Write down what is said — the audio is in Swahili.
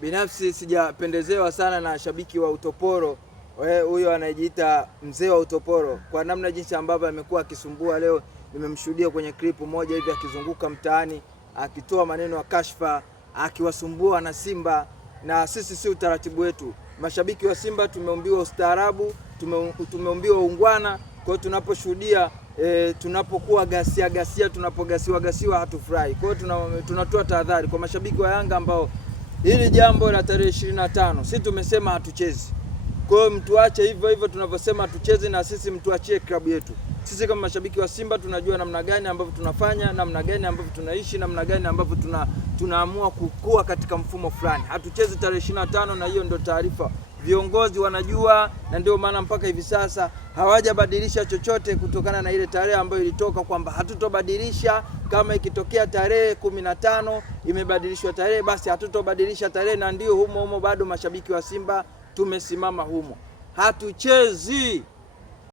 Binafsi sijapendezewa sana na shabiki wa utoporo huyo anayejiita mzee wa utoporo, kwa namna jinsi ambavyo amekuwa akisumbua. Leo nimemshuhudia kwenye klipu moja hivi akizunguka mtaani akitoa maneno ya kashfa, akiwasumbua na Simba, na sisi si utaratibu wetu. Mashabiki wa Simba tumeumbiwa ustaarabu, tumeumbiwa ungwana. Kwa hiyo tunaposhuhudia tunapokuwa gasia, tunapogasiwa hatufurahi. Kwa hiyo tunatoa tahadhari kwa mashabiki wa Yanga ambao hili jambo la tarehe 25 sisi tumesema hatuchezi. Kwa hiyo mtuache hivyo tunavyosema hatuchezi, na sisi mtuachie klabu yetu. Sisi kama mashabiki wa Simba tunajua namna gani ambavyo tunafanya, namna gani ambavyo tunaishi, namna gani ambavyo tunaamua kukua katika mfumo fulani. Hatuchezi tarehe 25, na hiyo ndio taarifa viongozi wanajua, na ndio maana mpaka hivi sasa hawajabadilisha chochote kutokana na ile tarehe ambayo ilitoka kwamba hatutobadilisha. Kama ikitokea tarehe 15 imebadilishwa tarehe, basi hatutobadilisha tarehe, na ndio humo bado mashabiki wa Simba tumesimama humo. Hatuchezi.